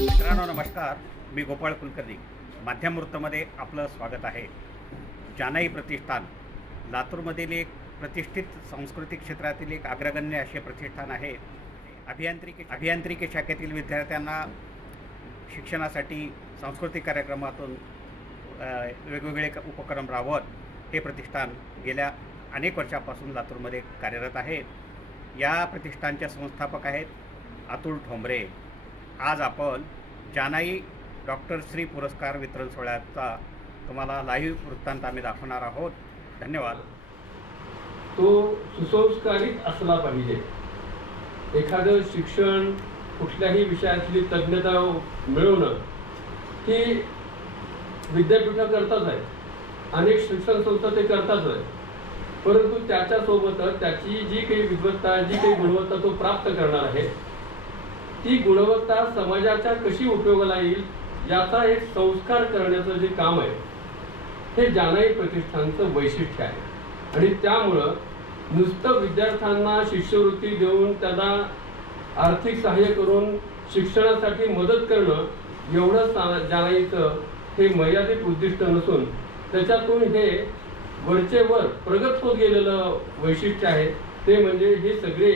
मित्रांनो नमस्कार. मी गोपाळ कुलकर्णी. माध्यमवृत्तमध्ये आपलं स्वागत आहे. जानाई प्रतिष्ठान लातूरमधील एक प्रतिष्ठित सांस्कृतिक क्षेत्रातील एक अग्रगण्य असे प्रतिष्ठान आहे. अभियांत्रिकी अभियांत्रिकी शाखेतील विद्यार्थ्यांना शिक्षणासाठी सांस्कृतिक कार्यक्रमातून वेगवेगळे क- उपक्रम राबवत हे प्रतिष्ठान गेल्या अनेक वर्षापासून लातूरमध्ये कार्यरत आहेत. या प्रतिष्ठानच्या संस्थापक आहेत अतुल ठोंबरे. आज आपण जानाई डॉक्टर श्री पुरस्कार वितरण सोहळ्याचा तुम्हाला लाईव्ह वृत्तांत आम्ही दाखवणार आहोत. धन्यवाद. तो सुसंस्कारित असला पाहिजे. एखादं शिक्षण कुठल्याही विषयातली तज्ज्ञता मिळवणं ही विद्यापीठाकरताच आहे. अनेक शिक्षण संस्था ते करतात आहे परंतु त्याच्यासोबतच त्याची जी काही विद्वत्ता जी काही गुणवत्ता तो प्राप्त करणार आहे ती गुणवत्ता समाजाच्या कशी उपयोगाला येईल याचा एक संस्कार करण्याचं जे काम आहे हे जानाई प्रतिष्ठानचं वैशिष्ट्य आहे. आणि त्यामुळं नुसतं विद्यार्थ्यांना शिष्यवृत्ती देऊन त्यांना आर्थिक सहाय्य करून शिक्षणासाठी मदत करणं एवढं जानाईचं हे मर्यादित उद्दिष्ट नसून त्याच्यातून हे वरचे वर प्रगत होत गेलेलं वैशिष्ट्य आहे. ते म्हणजे हे सगळे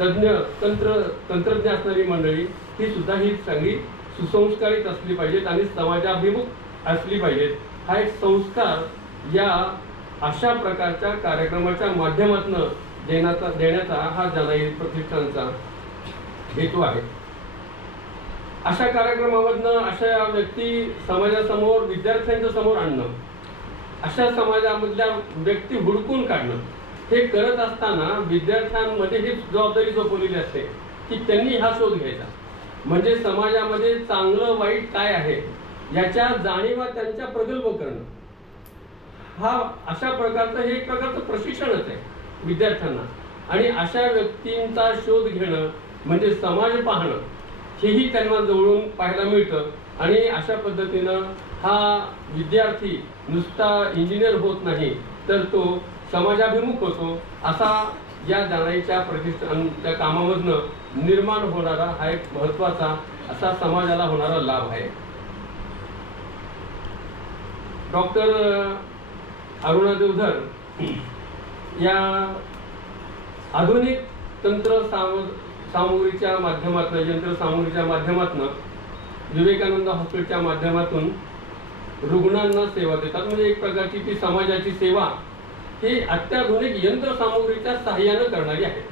तज्ज्ञ तंत्र तंत्रज्ञ असणारी मंडळी ही सुद्धा ही चांगली सुसंस्कारित असली पाहिजेत आणि समाजाभिमुख असली पाहिजेत. हा एक संस्कार या अशा प्रकारच्या कार्यक्रमाच्या माध्यमातून देण्याचा देण्याचा हा जनाई प्रतिष्ठानचा हेतू आहे. अशा कार्यक्रमामधनं अशा व्यक्ती समाजासमोर विद्यार्थ्यांच्या समोर आणणं अशा समाजामधल्या व्यक्ती हुडकून काढणं. हे करत असताना विद्यार्थ्यांमध्ये ही जबाबदारी सोपवलेली असते की त्यांनी हा शोध घ्यायचा. म्हणजे समाजामध्ये चांगलं वाईट काय आहे याच्या जाणीवा त्यांच्या प्रगल्भ करणं. हा अशा प्रकारचं हे एक प्रकारचं प्रशिक्षणच आहे विद्यार्थ्यांना. आणि अशा व्यक्तींचा शोध घेणं म्हणजे समाज पाहणं हेही त्यांना जवळून पाहायला मिळतं. आणि अशा पद्धतीनं हा विद्यार्थी नुसता इंजिनियर होत नाही तर तो समाजाभिमुख होतो. असा या जाणाईच्या प्रतिष्ठानच्या कामामधनं निर्माण होणारा हा एक महत्त्वाचा असा समाजाला होणारा लाभ आहे. डॉक्टर अरुणा देवधर या आधुनिक तंत्र साम सामुग्रीच्या माध्यमातून यंत्र सामुग्रीच्या माध्यमातून विवेकानंद हॉस्पिटलच्या माध्यमातून रुग्णांना सेवा देतात. म्हणजे एक प्रकारची ती समाजाची सेवा ही अत्याधुनिक यंत्रसामुग्रीच्या सहाय्यानं करणारी आहे.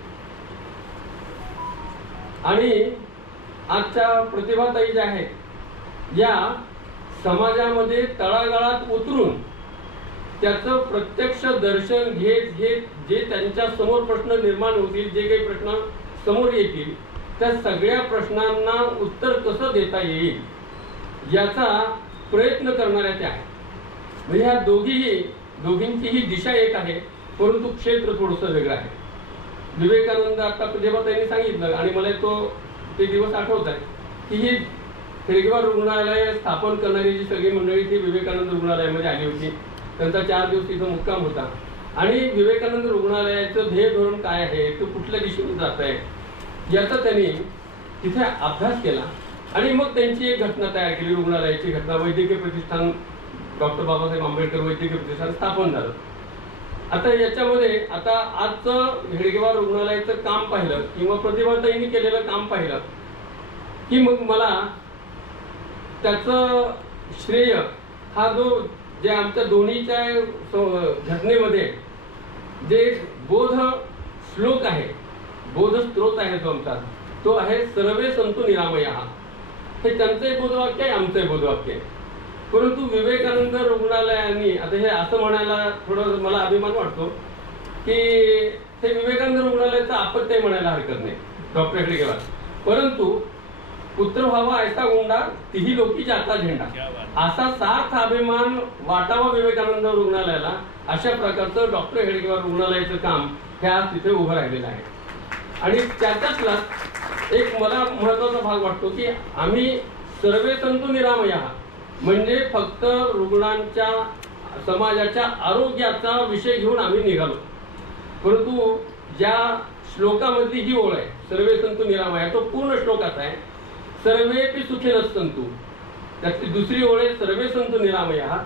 आणि आजच्या प्रतिभाताई ज्या आहेत या समाजामध्ये तळागाळात उतरून त्याचं प्रत्यक्ष दर्शन घेत घेत जे त्यांच्यासमोर प्रश्न निर्माण होतील जे काही प्रश्न समोर येतील त्या सगळ्या प्रश्नांना उत्तर कसं देता येईल याचा प्रयत्न करणाऱ्या त्या आहेत. म्हणजे ह्या दोघीही दोघींचीही दिशा एक आहे परंतु क्षेत्र थोडंसं वेगळं आहे. विवेकानंद आता जेव्हा त्यांनी सांगितलं आणि मला तो ते दिवस आठवत आहे की ही हेडगेवार रुग्णालय स्थापन करणारी जी सगळी मंडळी ती विवेकानंद रुग्णालयामध्ये आली होती. त्यांचा चार दिवस तिथं मुक्काम होता. आणि विवेकानंद रुग्णालयाचं ध्येय धोरण काय आहे तो कुठल्या दिशेने जात आहे याचा त्यांनी तिथे अभ्यास केला. आणि मग त्यांची एक घटना तयार केली रुग्णालयाची घटना. वैद्यकीय प्रतिष्ठान डॉक्टर बाबासाहेब आंबेडकर वैद्यकीय प्रतिष्ठान स्थापन झालं. आता याच्यामध्ये आता आजचं हेडगेवार रुग्णालयाचं काम पाहिलं किंवा प्रतिभाताईंनी केलेलं काम पाहिलं की मग मला त्याचं श्रेय हा जो जे आमच्या दोन्हीच्या घटनेमध्ये जे बोध श्लोक आहे बोध स्त्रोत आहे जो आमचा तो आहे सर्वे संतु निरामया. हे त्यांचंही बोधवाक्य आहे आमचंही बोधवाक्य आहे. परंतु विवेकानंद रुग्णालयाने आता हे असं म्हणायला थोडं मला अभिमान वाटतो की हे विवेकानंद रुग्णालयाचं आपत्य म्हणायला हरकत नाही. डॉक्टर गेला. परंतु पुत्र व्हावा ऐसा गुंडा तिही लोकी जाता झेंडा. असा सार्थ अभिमान वाटावा विवेकानंद रुग्णालयाला अशा प्रकारचं डॉक्टर हेडगेवार रुग्णालयाचं काम हे आज तिथे उभं राहिलेलं आहे. आणि त्याच्यातला एक मला महत्त्वाचा भाग वाटतो की आम्ही सर्वे तंतू निरामया म्हणजे फक्त रुग्णांच्या समाजाच्या आरोग्याचा विषय घेऊन आम्ही निघालो. परंतु ज्या श्लोकामधली जी ओळ आहे सर्वे संतू निरामया तो पूर्ण श्लोकाचा आहे सर्वे सुखी संतू त्यातली दुसरी ओळ आहे सर्वे संतू निरामया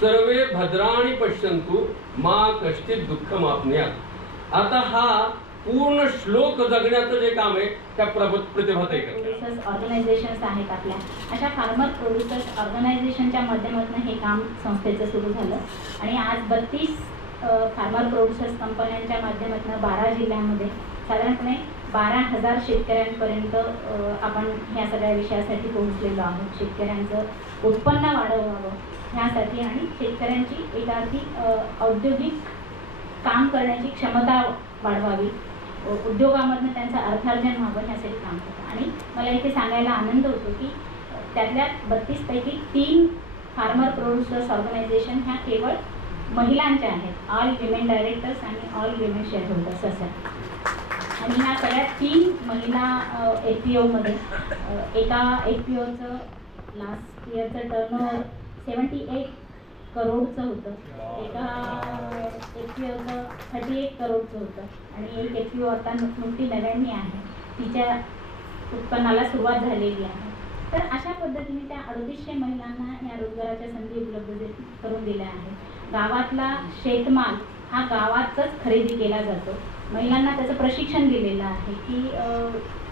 सर्वे भद्राणी पश्यंतु मा कष्टी दुःख मापण्यात आता हा पूर्ण श्लोक जगण्याचं जे काम आहे त्या प्रतिभाताई प्रोड्युसर्स ऑर्गनायझेशन्स आहेत आपल्या. अशा फार्मर प्रोड्युसर्स ऑर्गनायझेशनच्या माध्यमातून हे काम संस्थेचं सुरू झालं. आणि आज बत्तीस फार्मर प्रोड्युसर्स कंपन्यांच्या माध्यमातून बारा जिल्ह्यामध्ये साधारणपणे बारा हजार शेतकऱ्यांपर्यंत आपण ह्या सगळ्या विषयासाठी पोहोचलेलो आहोत. शेतकऱ्यांचं उत्पन्न वाढवावं ह्यासाठी आणि शेतकऱ्यांची एकार्थी अ, औद्योगिक काम करण्याची क्षमता वाढवावी. उद्योगामधनं त्यांचं अर्थार्जन व्हावं ह्यासाठी काम करतं आणि मला इथे सांगायला आनंद होतो की त्यातल्या बत्तीसपैकी तीन फार्मर प्रोड्युसर्स ऑर्गनायझेशन ह्या केवळ महिलांच्या आहेत. ऑल विमेन डायरेक्टर्स आणि ऑल विमेन शेअर होल्डर्स असं आणि ह्या सगळ्या तीन महिला ए पी ओमध्ये एका एफ पी ओचं लास्ट इयरचं टर्नओव्हर सेवन्टी एट करोडचं होतं. एका एच पी ओचं थर्टी एट करोडचं होतं. आणि एक एच पी ओ आता नु- नुकती आहे. तिच्या उत्पन्नाला सुरुवात झालेली आहे. तर अशा पद्धतीने त्या अडतीसशे महिलांना या रोजगाराच्या संधी उपलब्ध दे- करून दिल्या आहेत. गावातला शेतमाल हा गावातच खरेदी केला जातो. महिलांना त्याचं प्रशिक्षण दिलेलं आहे की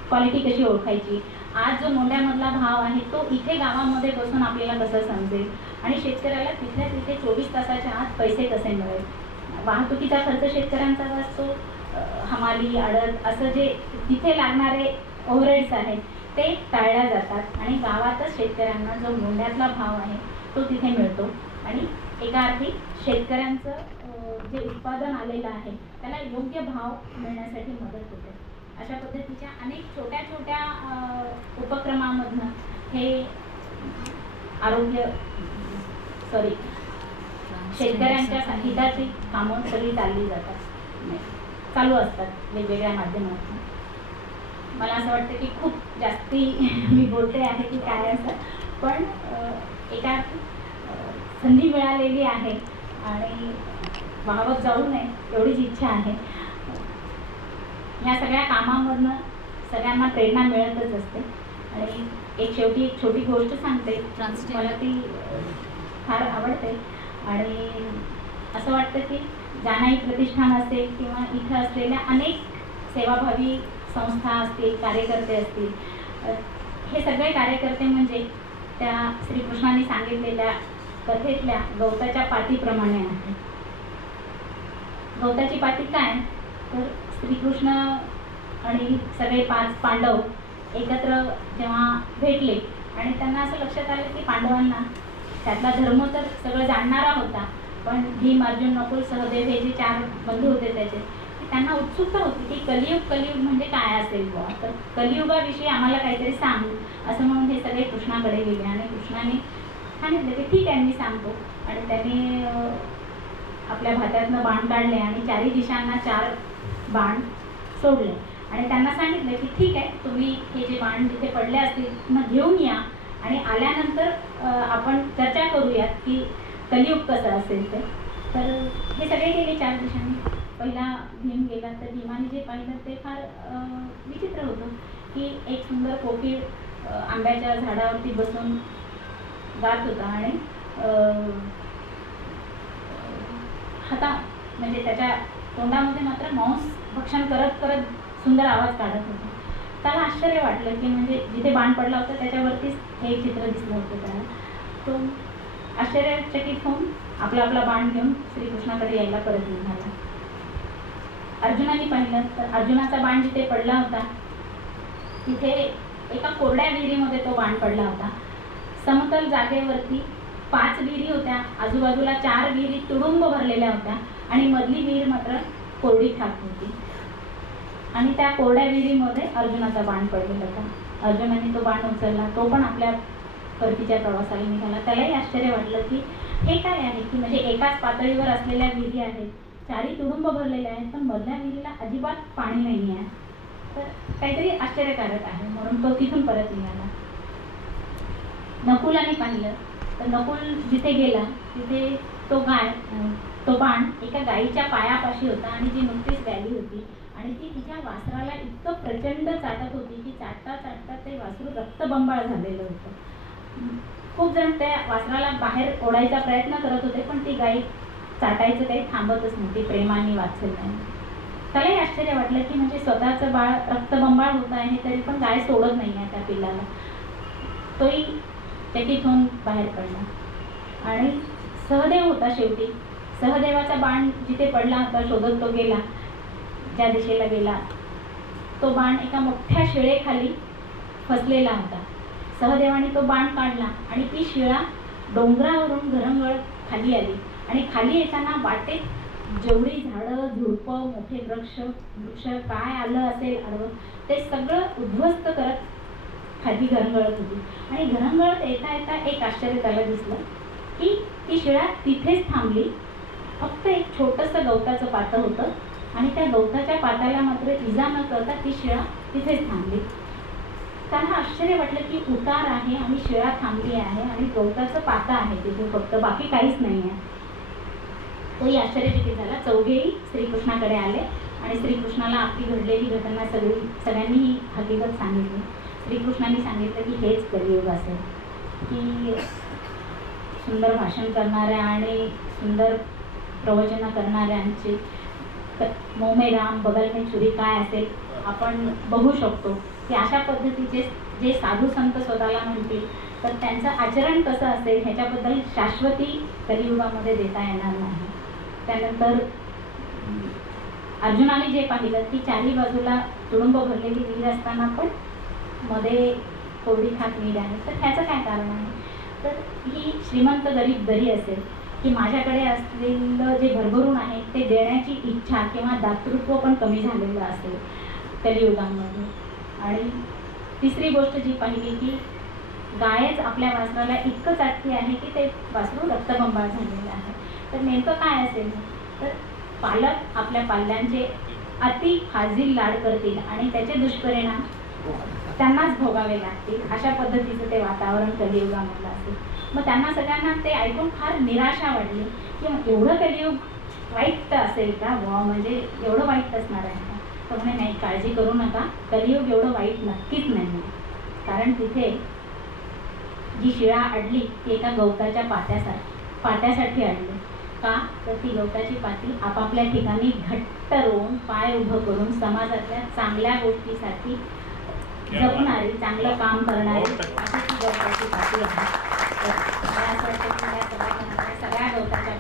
क्वालिटी कशी ओळखायची? आज जो मोंड्यामधला भाव आहे तो इथे गावामध्ये बसून आपल्याला कसं समजेल? आणि शेतकऱ्याला तिथल्या तिथे चोवीस तासाच्या आत पैसे कसे मिळेल? वाहतुकीचा खर्च शेतकऱ्यांचा असतो हमाली आडत असं जे तिथे लागणारे ओव्हरहेड्स आहेत ते टाळल्या जातात. आणि गावातच शेतकऱ्यांना जो मोंड्यातला भाव आहे तो तिथे मिळतो. आणि एका अर्थी शेतकऱ्यांचं जे उत्पादन आलेलं आहे त्याला योग्य भाव मिळण्यासाठी मदत होते. अशा पद्धतीच्या अनेक छोट्या छोट्या उपक्रमामधनं हे आरोग्य सॉरी शेतकऱ्यांच्या हिताची कामं सगळी चालली जातात. चालू असतात वेगवेगळ्या माध्यमातून. मला असं वाटतं की खूप जास्ती मी बोलते आहे की काय असं पण एका संधी मिळालेली आहे आणि वाहवत जाऊ नये एवढीच इच्छा आहे. ह्या सगळ्या कामामधनं सगळ्यांना प्रेरणा मिळतच असते. आणि एक शेवटी एक छोटी गोष्ट सांगते. मला ती फार आवडते. आणि असं वाटतं की जानाई प्रतिष्ठान असेल किंवा इथं असलेल्या अनेक सेवाभावी संस्था असतील कार्यकर्ते असतील हे सगळे कार्यकर्ते म्हणजे त्या श्रीकृष्णाने सांगितलेल्या कथेतल्या गवताच्या पातीप्रमाणे आहे. गवताची पाती काय? तर श्रीकृष्ण आणि सगळे पाच पांडव एकत्र जेव्हा भेटले आणि त्यांना असं लक्षात आलं की पांडवांना त्यातला धर्म तर सगळं जाणणारा होता पण भीम अर्जुन नकुल सहदेव हे जे चार बंधू होते त्याचे त्यांना उत्सुकता होती की कलियुग कलियुग म्हणजे काय असेल बुवा? तर कलियुगाविषयी आम्हाला काहीतरी सांग असं म्हणून हे सगळे कृष्णाकडे गेले आणि कृष्णाने सांगितलं की ठीक आहे मी सांगतो. आणि त्यांनी आपल्या भात्यातनं बाण काढले आणि चारही दिशांना चार बाण सोडले. आणि त्यांना सांगितलं की ठीक आहे तुम्ही हे जे बाण जिथे पडले असतील मग घेऊन या. आणि आल्यानंतर आपण चर्चा करूयात की कलियुग कसं असेल ते. तर हे सगळे गेले चार दिवसांनी पहिला भीम गेला तर भीमाने जे पाहिलं ते फार विचित्र होतं की एक सुंदर कोकीळ आंब्याच्या झाडावरती बसून गात होता आणि हाता म्हणजे त्याच्या तोंडामध्ये मात्र मांस भक्षण करत करत सुंदर आवाज काढत होता. त्याला आश्चर्य वाटलं की म्हणजे जिथे बाण पडला होता त्याच्यावरतीच हे चित्र दिसलं होतं त्याला. तो आश्चर्यचकित होऊन आपला आपला बाण घेऊन श्रीकृष्णाकडे यायला परत निघाला. अर्जुनाने पाहिलं तर अर्जुनाचा बाण जिथे पडला होता तिथे एका कोरड्या विहिरीमध्ये तो बाण पडला होता. समतल जागेवरती पाच विहिरी होत्या आजूबाजूला चार विहिरी तुडुंब भरलेल्या होत्या आणि मधली विहीर मात्र कोरडी ठाक होती. आणि त्या कोरड्या विहिरीमध्ये अर्जुनाचा बाण पडलेला होता. अर्जुनाने तो बाण उचलला तो पण आपल्या परतीच्या प्रवासाला निघाला. त्यालाही आश्चर्य वाटलं की हे काय आहे? की म्हणजे एकाच पातळीवर असलेल्या विहिरी आहेत. चारी तुडुंब भरलेल्या आहेत पण मधल्या विहिरीला अजिबात पाणी नाही आहे तर काहीतरी आश्चर्यकारक आहे म्हणून तो तिथून परत निघाला. नकुलाने पाहिलं. तर नकुल जिथे गेला तिथे तो गाय तो बाण एका गायीच्या पायापाशी होता आणि जी नुकतीच गायली होती. आणि ती तिच्या वासराला इतकं प्रचंड चाटत होती की चाटता चाटता ते वासरू रक्तबंबाळ झालेलं होतं. खूप जण त्या वासराला बाहेर ओढायचा प्रयत्न करत होते पण ती गाई चाटायचं काही थांबतच नव्हती प्रेमाने वाचल्याने त्यालाही आश्चर्य वाटलं की म्हणजे स्वतःचं बाळ रक्तबंबाळ होत आहे तरी पण गाय सोडत नाही आहे त्या पिल्लाला. तोही ते होऊन बाहेर पडला. आणि सहदेव होता शेवटी. सहदेवाचा बाण जिथे पडला होता शोधत तो गेला. ज्या दिशेला गेला तो बाण एका मोठ्या शिळेखाली फसलेला होता. सहदेवाने तो बाण काढला आणि ती शिळा डोंगरावरून घरंगळ खाली आली. आणि खाली येताना वाटेत जेवढी झाडं झुडपं मोठे वृक्ष वृक्ष काय आलं असेल आडवं ते सगळं उद्ध्वस्त करत खाली घरंगळत होती. आणि घरंगळत येता येता एक आश्चर्य त्याला दिसलं की ती शिळा तिथेच थांबली. फक्त एक छोटंसं गवताचं पातं होतं आणि त्या गवताच्या पाताला मात्र इजा न करता ती शिळा तिथेच थांबली. त्यांना आश्चर्य वाटलं की उतार आहे आणि शिळा थांबली आहे आणि गवताचं पाता आहे तिथे फक्त बाकी काहीच नाही आहे. तोही आश्चर्यचकित झाला. चौघेही श्रीकृष्णाकडे आले आणि श्रीकृष्णाला आपली घडलेली घटना सगळी सगळ्यांनी ही हकीकत सांगितली. श्रीकृष्णाने सांगितलं की हेच कलियुग असेल. की सुंदर भाषण करणाऱ्या आणि सुंदर प्रवचनं करणाऱ्यांची मोमे राम बगल में छुरी काय असेल आपण बघू शकतो. की अशा पद्धतीचे जे साधू संत स्वतःला म्हणतील तर त्यांचं आचरण कसं असेल ह्याच्याबद्दल शाश्वती कलियुगामध्ये देता येणार नाही. त्यानंतर अर्जुनाने जे पाहिलं की चारही बाजूला तुडुंब भरलेली विहीर असताना पण मध्ये कोरडी खात विहीर आहे. तर ह्याचं काय कारण आहे? तर ही श्रीमंत गरीब दरी असेल की माझ्याकडे असलेलं जे भरभरून आहे ते देण्याची इच्छा किंवा दातृत्व पण कमी झालेलं असेल कलियुगामध्ये. आणि तिसरी गोष्ट जी पाहिली की गायच आपल्या वासराला इतकं चाटती आहे की ते वासरू रक्तबंबाळ झालेलं आहे. तर नेमकं काय असेल? तर पालक आपल्या पाल्यांचे अति फाजील लाड करतील आणि त्याचे दुष्परिणाम त्यांनाच भोगावे लागतील. अशा पद्धतीचं ते वातावरण कलियुगामधलं असेल. मग त्यांना सगळ्यांना ते ऐकून फार निराशा वाटली की एवढं कलियुग वाईट असेल का? बुवा म्हणजे एवढं वाईट असणार आहे का? तर म्हणे नाही काळजी करू नका. कलियुग एवढं वाईट नक्कीच नाही कारण तिथे जी शिळा अडली ती एका गवताच्या पात्यासाठी पात्यासाठी अडली. का? तर ती गवताची पाती आपापल्या ठिकाणी घट्ट रोवून पाय उभं करून समाजातल्या चांगल्या गोष्टीसाठी जपणारी चांगलं काम करणारी. अशी ती गवताची पाती आहे. सगळ्या गवताच्या